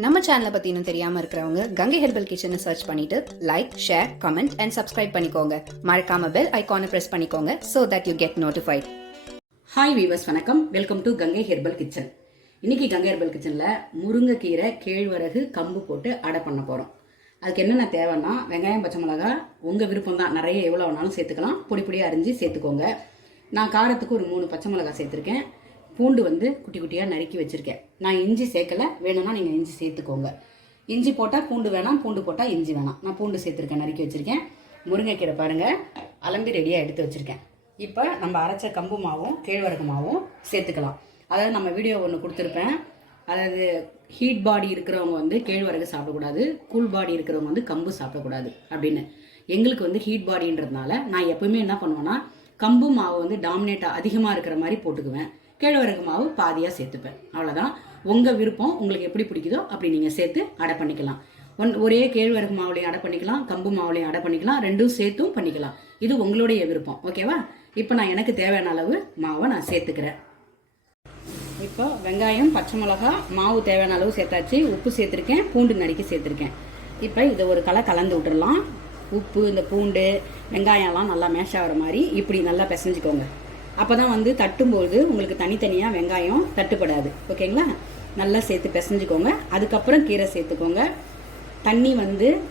நம்ம சேனலை பற்றி இன்னும் தெரியாமல் இருக்கிறவங்க கங்கை ஹெர்பல் கிச்சனை சர்ச் பண்ணிட்டு like, share, comment and subscribe பண்ணிக்கோங்க. மறக்காம பெல் ஐகானை ப்ரெஸ் பண்ணிக்கோங்க so that you get notified. Hi viewers, வணக்கம். Welcome to Gangai herbal kitchen. இன்னைக்கு கங்கை ஹெர்பல் கிச்சனில் முருங்கைக்கீரை, கேழ்வரகு, கம்பு போட்டு அடை பண்ண போகிறோம். அதுக்கு என்னென்ன தேவைன்னா, வெங்காயம், பச்சை மிளகா உங்கள் விருப்பம் தான், நிறைய எவ்வளோ வேணாலும் சேர்த்துக்கலாம். பொடி பொடியாக அரிஞ்சு சேர்த்துக்கோங்க. நான் காரத்துக்கு ஒரு 3 பச்சை மிளகா சேர்த்துருக்கேன். பூண்டு குட்டி குட்டியாக நறுக்கி வச்சுருக்கேன். நான் இஞ்சி சேர்க்கலை, வேணும்னா நீங்கள் இஞ்சி சேர்த்துக்கோங்க. இஞ்சி போட்டால் பூண்டு வேணாம், பூண்டு போட்டால் இஞ்சி வேணாம். நான் பூண்டு சேர்த்துருக்கேன், நறுக்கி வச்சுருக்கேன். முருங்கைக்கீரை பாருங்கள், அலம்பி ரெடியாக எடுத்து வச்சுருக்கேன். இப்போ நம்ம அரைச்ச கம்பு மாவும் கேழ்வரகு மாவும் சேர்த்துக்கலாம். அதாவது நம்ம வீடியோ ஒன்று கொடுத்துருப்பேன். அதாவது ஹீட் பாடி இருக்கிறவங்க கேழ்வரகு சாப்பிடக்கூடாது, கூல் பாடி இருக்கிறவங்க கம்பு சாப்பிடக்கூடாது அப்படின்னு. எங்களுக்கு ஹீட் பாடின்றதுனால நான் எப்பவுமே என்ன பண்ணுவேன்னா, கம்பு மாவு டாமினேட்டாக அதிகமாக இருக்கிற மாதிரி போட்டுக்குவேன். கேழ்வரகு மாவு பாதியாக சேர்த்துப்பேன். அவ்வளோதான். உங்கள் விருப்பம், உங்களுக்கு எப்படி பிடிக்குதோ அப்படி நீங்கள் சேர்த்து அடை பண்ணிக்கலாம். ஒரே கேழ்வரகு மாவுலையும் அடை பண்ணிக்கலாம், கம்பு மாவுலையும் அடை பண்ணிக்கலாம், ரெண்டும் சேர்த்தும் பண்ணிக்கலாம். இது உங்களுடைய விருப்பம். ஓகேவா? இப்போ நான் எனக்கு தேவையான அளவு மாவை நான் சேர்த்துக்கிறேன். இப்போ வெங்காயம், பச்சை மிளகா, மாவு தேவையான அளவு சேர்த்தாச்சு. உப்பு சேர்த்துருக்கேன், பூண்டு நறுக்கி சேர்த்துருக்கேன். இப்போ இதை ஒரு கலந்து விட்டுடலாம். உப்பு, இந்த பூண்டு, வெங்காயம்லாம் நல்லா மேஷ் ஆகிற மாதிரி இப்படி நல்லா பிசைஞ்சுக்கோங்க. அப்போ தான் தட்டும்போது உங்களுக்கு தனித்தனியாக வெங்காயம் தட்டுப்படாது. ஓகேங்களா? நல்லா சேர்த்து பிசைஞ்சுக்கோங்க. அதுக்கப்புறம் கீரை சேர்த்துக்கோங்க. தண்ணி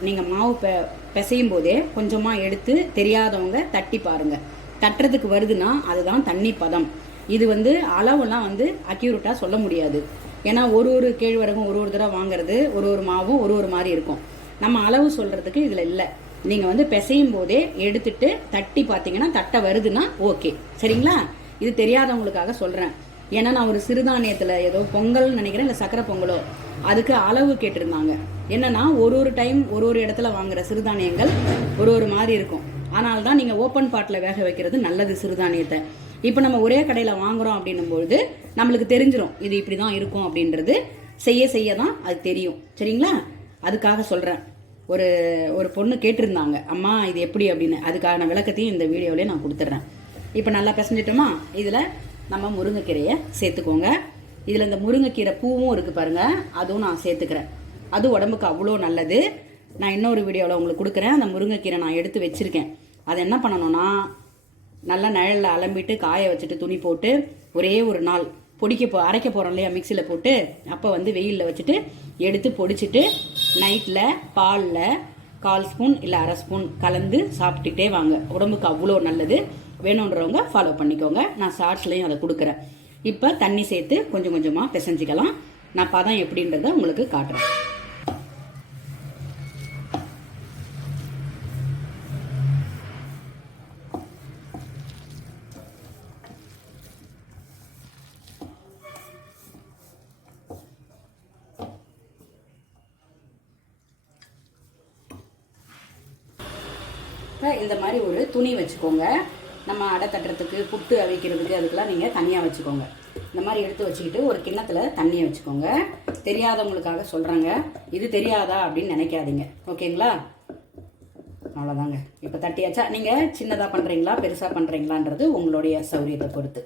நீங்கள் மாவு பிசையும் போதே கொஞ்சமாக எடுத்து தெரியாதவங்க தட்டி பாருங்கள். தட்டுறதுக்கு வருதுன்னா அதுதான் தண்ணி பதம். இது அளவுலாம் அக்யூரேட்டாக சொல்ல முடியாது. ஏன்னா ஒரு கேழ்வரகும் ஒரு தடவை வாங்குறது, ஒரு மாவும் ஒரு மாதிரி இருக்கும். நம்ம அளவு சொல்கிறதுக்கு இதில் இல்லை. நீங்கள் பிசையும் போதே எடுத்துட்டு தட்டி பார்த்தீங்கன்னா தட்டை வருதுன்னா ஓகே. சரிங்களா? இது தெரியாதவங்களுக்காக சொல்கிறேன். ஏன்னா நான் ஒரு சிறுதானியத்தில் ஏதோ பொங்கல்னு நினைக்கிறேன், இல்லை சக்கரை பொங்கலோ, அதுக்கு அளவு கேட்டிருந்தாங்க. என்னன்னா ஒரு டைம் ஒரு இடத்துல வாங்குற சிறுதானியங்கள் ஒரு மாதிரி இருக்கும். ஆனால் தான் நீங்கள் ஓப்பன் பாட்டில் வேக வைக்கிறது நல்லது சிறுதானியத்தை. இப்போ நம்ம ஒரே கடையில் வாங்குறோம் அப்படின்னும்பொழுது நம்மளுக்கு தெரிஞ்சிடும் இது இப்படி தான் இருக்கும் அப்படின்றது. செய்ய தான் அது தெரியும். சரிங்களா? அதுக்காக சொல்கிறேன். ஒரு பொண்ணு கேட்டிருந்தாங்க, அம்மா இது எப்படி அப்படின்னு. அதுக்கான விளக்கத்தையும் இந்த வீடியோவிலே நான் கொடுத்துட்றேன். இப்போ நல்லா பிசைஞ்சிட்டோமா? இதில் நம்ம முருங்கைக்கீரையை சேர்த்துக்கோங்க. இதில் இந்த முருங்கைக்கீரை பூவும் இருக்குது பாருங்கள், அதுவும் நான் சேர்த்துக்கிறேன். அது உடம்புக்கு அவ்வளோ நல்லது. நான் இன்னொரு வீடியோவில் உங்களுக்கு கொடுக்குறேன். அந்த முருங்கைக்கீரை நான் எடுத்து வச்சுருக்கேன். அதை என்ன பண்ணணும்னா, நல்லா நிழலில் அலம்பிட்டு காய வச்சுட்டு துணி போட்டு ஒரே ஒரு நாள் அரைக்க போகிறோம் இல்லையா, மிக்சியில் போட்டு, அப்போ வெயிலில் வச்சுட்டு எடுத்து பொடிச்சிட்டு நைட்டில் பாலில் 1/4 ஸ்பூன் இல்லை 1/2 ஸ்பூன் கலந்து சாப்பிட்டுட்டே வாங்க. உடம்புக்கு அவ்வளோ நல்லது. வேணுன்றவங்க ஃபாலோ பண்ணிக்கோங்க. நான் ஷார்ட்ஸ்லையும் அதை கொடுக்குறேன். இப்போ தண்ணி சேர்த்து கொஞ்சம் கொஞ்சமாக பிசைஞ்சிக்கலாம். நான் பதம் எப்படின்றத உங்களுக்கு காட்டுறேன். இந்த மாதிரி ஒரு துணி வச்சுக்கோங்க. நம்ம அடை தட்டுறதுக்கு, புட்டு அவிக்கிறதுக்கு, அதுக்கெல்லாம் நீங்கள் தனியாக வச்சுக்கோங்க. இந்த மாதிரி எடுத்து வச்சுக்கிட்டு ஒரு கிண்ணத்தில் தண்ணியை வச்சுக்கோங்க. தெரியாதவங்களுக்காக சொல்கிறாங்க. இது தெரியாதா அப்படின்னு நினைக்காதீங்க. ஓகேங்களா? அவ்வளோதாங்க. இப்போ தட்டியாச்சா? நீங்கள் சின்னதாக பண்ணுறீங்களா பெருசாக பண்ணுறீங்களான்றது உங்களுடைய சௌரியத்தை பொறுத்து.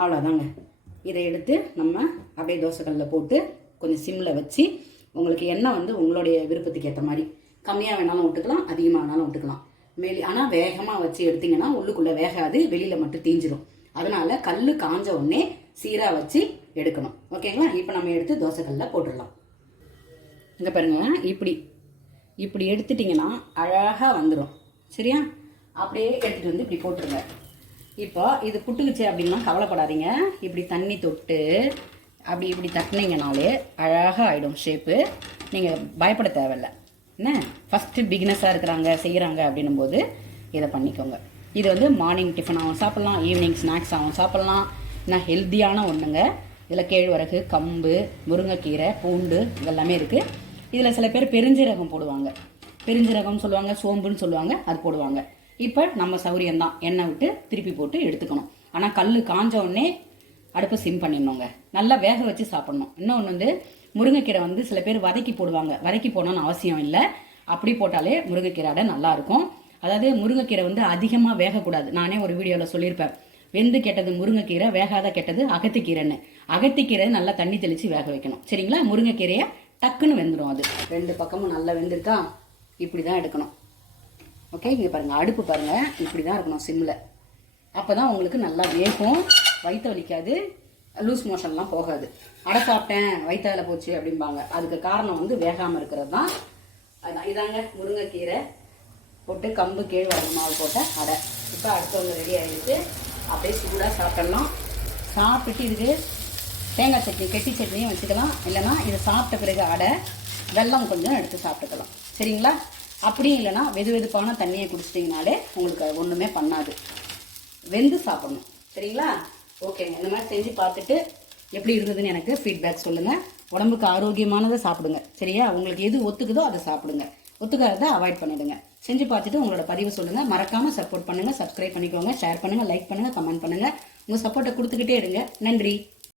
அவ்வளோதாங்க. இதை எடுத்து நம்ம அப்படியே தோசைக்கல்லில் போட்டு கொஞ்சம் சிம்மில் வச்சு, உங்களுக்கு எண்ணெய் உங்களுடைய விருப்பத்துக்கு ஏற்ற மாதிரி கம்மியாக வேணாலும் விட்டுக்கலாம், அதிகமாக வேணாலும் விட்டுக்கலாம். ஆனால் வேகமாக வச்சு எடுத்தீங்கன்னா உள்ளுக்குள்ளே வேகாது, வெளியில் மட்டும் தீஞ்சிரும். அதனால கல் காஞ்ச உடனே சீராக வச்சு எடுக்கணும். ஓகேங்களா? இப்போ நம்ம எடுத்து தோசைக்கல்லில் போட்டுடலாம். இங்கே பாருங்க, இப்படி எடுத்துட்டிங்கன்னா அழகாக வந்துடும். சரியா? அப்படியே எடுத்துகிட்டு இப்படி போட்டுருங்க. இப்போ இது புட்டுக்குச்சு அப்படின்னா கவலைப்படாதீங்க. இப்படி தண்ணி தொட்டு இப்படி தட்டினீங்கனாலே அழகாக ஆகிடும் ஷேப்பு. நீங்கள் பயப்பட தேவையில்லை. என்ன, ஃபஸ்ட்டு பிகினஸாக இருக்கிறாங்க செய்கிறாங்க அப்படின்னும் போது இதை பண்ணிக்கோங்க. இது மார்னிங் டிஃபனாகவும் சாப்பிட்லாம், ஈவினிங் ஸ்நாக்ஸாகவும் சாப்பிட்லாம். நான் ஹெல்த்தியான ஒன்றுங்க. இதில் கேழ்வரகு, கம்பு, முருங்கைக்கீரை, பூண்டு இதெல்லாமே இருக்குது. இதில் சில பேர் பெருஞ்சீரகம் போடுவாங்க. பெருஞ்சீரகம்னு சொல்லுவாங்க, சோம்புன்னு சொல்லுவாங்க, அது போடுவாங்க. இப்போ நம்ம சௌரியம்தான், எண்ணெய் விட்டு திருப்பி போட்டு எடுத்துக்கணும். ஆனால் கல் காஞ்ச உடனே அடுப்பை சிம் பண்ணிடணுங்க. நல்லா வேக வச்சு சாப்பிட்ணும். இன்னொன்று முருங்கைக்கீரை சில பேர் வதக்கி போடுவாங்க. வதக்கி போடணும்னு அவசியம் இல்லை. அப்படி போட்டாலே முருங்கைக்கீரை அடை நல்லாயிருக்கும். அதாவது முருங்கைக்கீரை அதிகமாக வேகக்கூடாது. நானே ஒரு வீடியோவில் சொல்லியிருப்பேன். வெந்து கெட்டது முருங்கைக்கீரை, வேகாத கெட்டது அகத்திக்கீரைன்னு. அகத்திக்கீரை நல்லா தண்ணி தெளித்து வேக வைக்கணும். சரிங்களா? முருங்கைக்கீரையை டக்குன்னு வெந்துடும். அது 2 பக்கமும் நல்லா வெந்திருக்கா, இப்படி தான் எடுக்கணும். ஓகே, இங்கே பாருங்கள், அடுப்பு பாருங்கள், இப்படி தான் இருக்கணும் சிம்மில். அப்போ தான் உங்களுக்கு நல்லா வேகும், வயிற்று வலிக்காது, லூஸ் மோஷன்லாம் போகாது. அடை சாப்பிட்டேன் வயிற்றால போச்சு அப்படிம்பாங்க, அதுக்கு காரணம் வந்து வேகாமல் இருக்கிறது தான். அதான் இதாங்க முருங்கைக்கீரை போட்டு கம்பு கேழ்வரகு மாவு போட்ட அடை. இப்போ அடுத்தவங்க ரெடி ஆகிடுச்சு, அப்படியே சூடாக சாப்பிடலாம். சாப்பிட்டுட்டு இதுக்கு தேங்காய் சட்னி, கெட்டி சட்னியும் வச்சுக்கலாம். இல்லைனா இதை சாப்பிட்ட பிறகு அடை வெல்லம் கொஞ்சம் எடுத்து சாப்பிட்டுக்கலாம். சரிங்களா? அப்படியும் இல்லைனா வெதுவெதுப்பான தண்ணியை குடிச்சிட்டிங்கனாலே உங்களுக்கு ஒன்றுமே பண்ணாது. வெந்து சாப்பிடணும். சரிங்களா? ஓகேங்க, இந்த மாதிரி செஞ்சு பார்த்துட்டு எப்படி இருந்ததுன்னு எனக்கு ஃபீட்பேக் சொல்லுங்கள். உடம்புக்கு ஆரோக்கியமானதை சாப்பிடுங்க. சரியா? உங்களுக்கு எது ஒத்துக்குதோ அதை சாப்பிடுங்க, ஒத்துக்காததை அவாய்ட் பண்ணிடுங்க. செஞ்சு பார்த்துட்டு உங்களோட பதிவு சொல்லுங்கள். மறக்காமல் சப்போர்ட் பண்ணுங்கள், சப்ஸ்கிரைப் பண்ணிக்கோங்க, ஷேர் பண்ணுங்கள், லைக் பண்ணுங்கள், கமெண்ட் பண்ணுங்கள். உங்கள் சப்போர்ட்டை கொடுத்துக்கிட்டே இருங்க. நன்றி.